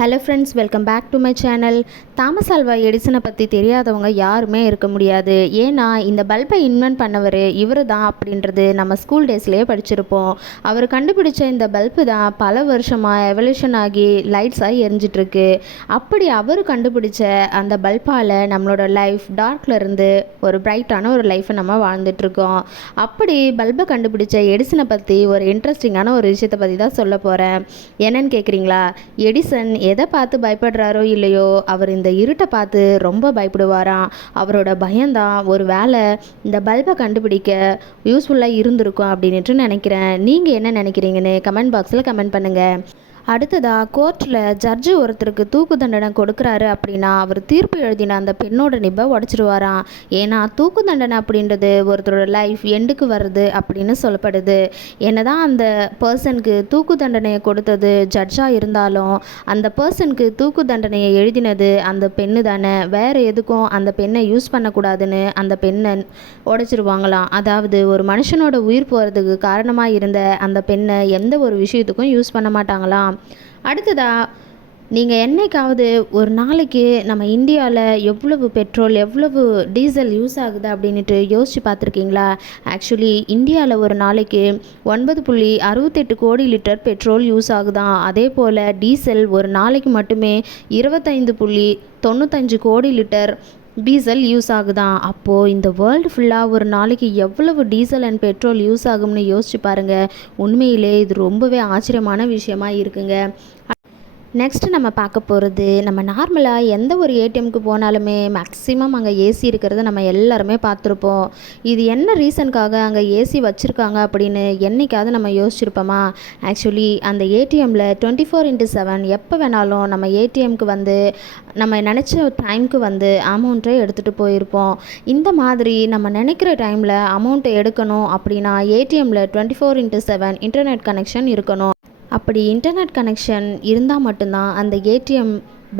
Hello friends, welcome back to my channel. Thomas Alva எடிசனை பற்றி தெரியாதவங்க யாருமே இருக்க முடியாது. ஏன்னா இந்த பல்பை இன்வென்ட் பண்ணவர் இவர் தான் அப்படின்றது நம்ம ஸ்கூல் டேஸ்லேயே படிச்சிருப்போம். அவர் கண்டுபிடிச்ச இந்த பல்பு தான் பல வருஷமாக எவல்யூஷன் ஆகி லைட்ஸாக எரிஞ்சிட்ருக்கு. அப்படி அவர் கண்டுபிடிச்ச அந்த பல்பால் நம்மளோட லைஃப் டார்க்லேருந்து ஒரு பிரைட்டான ஒரு லைஃப்பை நம்ம வாழ்ந்துட்டுருக்கோம். அப்படி பல்பை கண்டுபிடிச்ச எடிசனை பற்றி ஒரு இன்ட்ரெஸ்டிங்கான ஒரு விஷயத்தை பற்றி தான் சொல்ல போகிறேன். என்னன்னு கேட்குறீங்களா? எடிசன் எதை பார்த்து பயப்படுறாரோ இல்லையோ, அவர் இந்த இருட்டை பார்த்து ரொம்ப பயப்படுவாராம். அவரோட பயம்தான் ஒரு வேளை இந்த பல்பை கண்டுபிடிக்க யூஸ்ஃபுல்லாக இருந்திருக்கும் அப்படின்ட்டு நினைக்கிறேன். நீங்கள் என்ன நினைக்கிறீங்கன்னு கமெண்ட் பாக்ஸில் கமெண்ட் பண்ணுங்கள். அடுத்ததாக கோர்ட்டில் ஜட்ஜு ஒருத்தருக்கு தூக்கு தண்டனை கொடுக்குறாரு அப்படின்னா அவர் தீர்ப்பு எழுதின அந்த பெண்ணோட நிப்பை உடச்சிருவாராம். ஏன்னா தூக்கு தண்டனை அப்படின்றது ஒருத்தரோட லைஃப் எண்டுக்கு வருது அப்படின்னு சொல்லப்படுது. என்னதான் அந்த பர்சனுக்கு தூக்கு தண்டனையை கொடுத்தது ஜட்ஜாக இருந்தாலும் அந்த பர்சனுக்கு தூக்கு தண்டனையை எழுதினது அந்த பெண்ணு தானே. வேறு எதுக்கும் அந்த பெண்ணை யூஸ் பண்ணக்கூடாதுன்னு அந்த பெண்ணை உடைச்சிருவாங்களாம். அதாவது ஒரு மனுஷனோட உயிர் போகிறதுக்கு காரணமாக இருந்த அந்த பெண்ணை எந்த ஒரு விஷயத்துக்கும் யூஸ் பண்ண மாட்டாங்களாம். அடுத்ததாக, நீங்கள் என்னைக்காவது ஒரு நாளைக்கு நம்ம இந்தியாவில் எவ்வளவு பெட்ரோல் எவ்வளவு டீசல் யூஸ் ஆகுது அப்படின்ட்டு யோசித்து பார்த்துருக்கீங்களா? ஆக்சுவலி இந்தியாவில் ஒரு நாளைக்கு 9.68 கோடி லிட்டர் பெட்ரோல் யூஸ் ஆகுதான். அதே போல் டீசல் ஒரு நாளைக்கு மட்டுமே 25.95 கோடி லிட்டர் டீசல் யூஸ் ஆகுதான். அப்போது இந்த வேர்ல்டு ஃபுல்லாக ஒரு நாளைக்கு எவ்வளவு டீசல் அண்ட் பெட்ரோல் யூஸ் ஆகும்னு யோசிச்சு பாருங்கள். உண்மையிலே இது ரொம்பவே ஆச்சரியமான விஷயமா இருக்குங்க. நெக்ஸ்ட்டு நம்ம பார்க்க போகிறது, நம்ம நார்மலாக எந்த ஒரு ஏடிஎம்க்கு போனாலுமே மேக்ஸிமம் அங்கே ஏசி இருக்கிறத நம்ம எல்லாருமே பார்த்துருப்போம். இது என்ன ரீசனுக்காக அங்கே ஏசி வச்சுருக்காங்க அப்படின்னு என்றைக்காவது நம்ம யோசிச்சிருப்போமா? ஆக்சுவலி அந்த ஏடிஎம்மில் 24/7 எப்போ வேணாலும் நம்ம ஏடிஎம்க்கு வந்து நம்ம நினச்ச டைமுக்கு வந்து அமௌண்ட்டை எடுத்துகிட்டு போயிருப்போம். இந்த மாதிரி நம்ம நினைக்கிற டைமில் அமௌண்ட்டை எடுக்கணும் அப்படின்னா ஏடிஎம்மில் 24/7 இன்டர்நெட் கனெக்ஷன் இருக்கணும். அப்படி இன்டர்நெட் கனெக்ஷன் இருந்தால் மட்டும்தான் அந்த ஏடிஎம்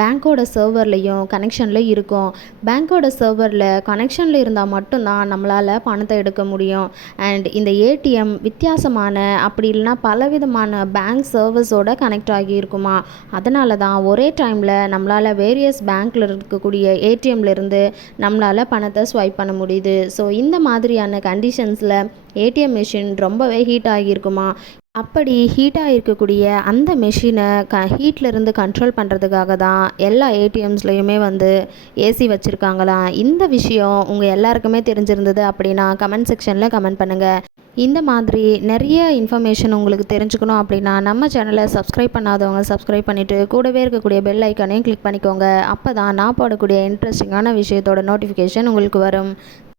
பேங்க்கோட சர்வர்லேயும் கனெக்ஷனில் இருக்கும். பேங்க்கோட சர்வரில் கனெக்ஷனில் இருந்தால் மட்டும்தான் நம்மளால் பணத்தை எடுக்க முடியும். அண்ட் இந்த ஏடிஎம் வித்தியாசமான அப்படி இல்லைனா பலவிதமான பேங்க் சர்வர்ஸோடு கனெக்ட் ஆகி இருக்குமா. அதனால தான் ஒரே டைமில் நம்மளால் வேரியஸ் பேங்க்கில் இருக்கக்கூடிய ஏடிஎம்லேருந்து நம்மளால் பணத்தை ஸ்வைப் பண்ண முடியுது. ஸோ இந்த மாதிரியான கண்டிஷன்ஸில் ஏடிஎம் மிஷின் ரொம்பவே ஹீட் ஆகியிருக்குமா. அப்படி ஹீட்டாக இருக்கக்கூடிய அந்த மெஷினை ஹீட்லேருந்து கண்ட்ரோல் பண்ணுறதுக்காக தான் எல்லா ஏடிஎம்ஸ்லேயுமே வந்து ஏசி வச்சுருக்காங்களாம். இந்த விஷயம் உங்கள் எல்லாருக்குமே தெரிஞ்சிருந்தது அப்படின்னா கமெண்ட் செக்ஷனில் கமெண்ட் பண்ணுங்கள். இந்த மாதிரி நிறைய இன்ஃபர்மேஷன் உங்களுக்கு தெரிஞ்சுக்கணும் அப்படின்னா நம்ம சேனலை சப்ஸ்கிரைப் பண்ணாதவங்க சப்ஸ்கிரைப் பண்ணிவிட்டு கூடவே இருக்கக்கூடிய பெல் ஐக்கானையும் கிளிக் பண்ணிக்கோங்க. அப்போ தான் நான் போடக்கூடிய இன்ட்ரெஸ்டிங்கான விஷயத்தோட நோட்டிஃபிகேஷன் உங்களுக்கு வரும்.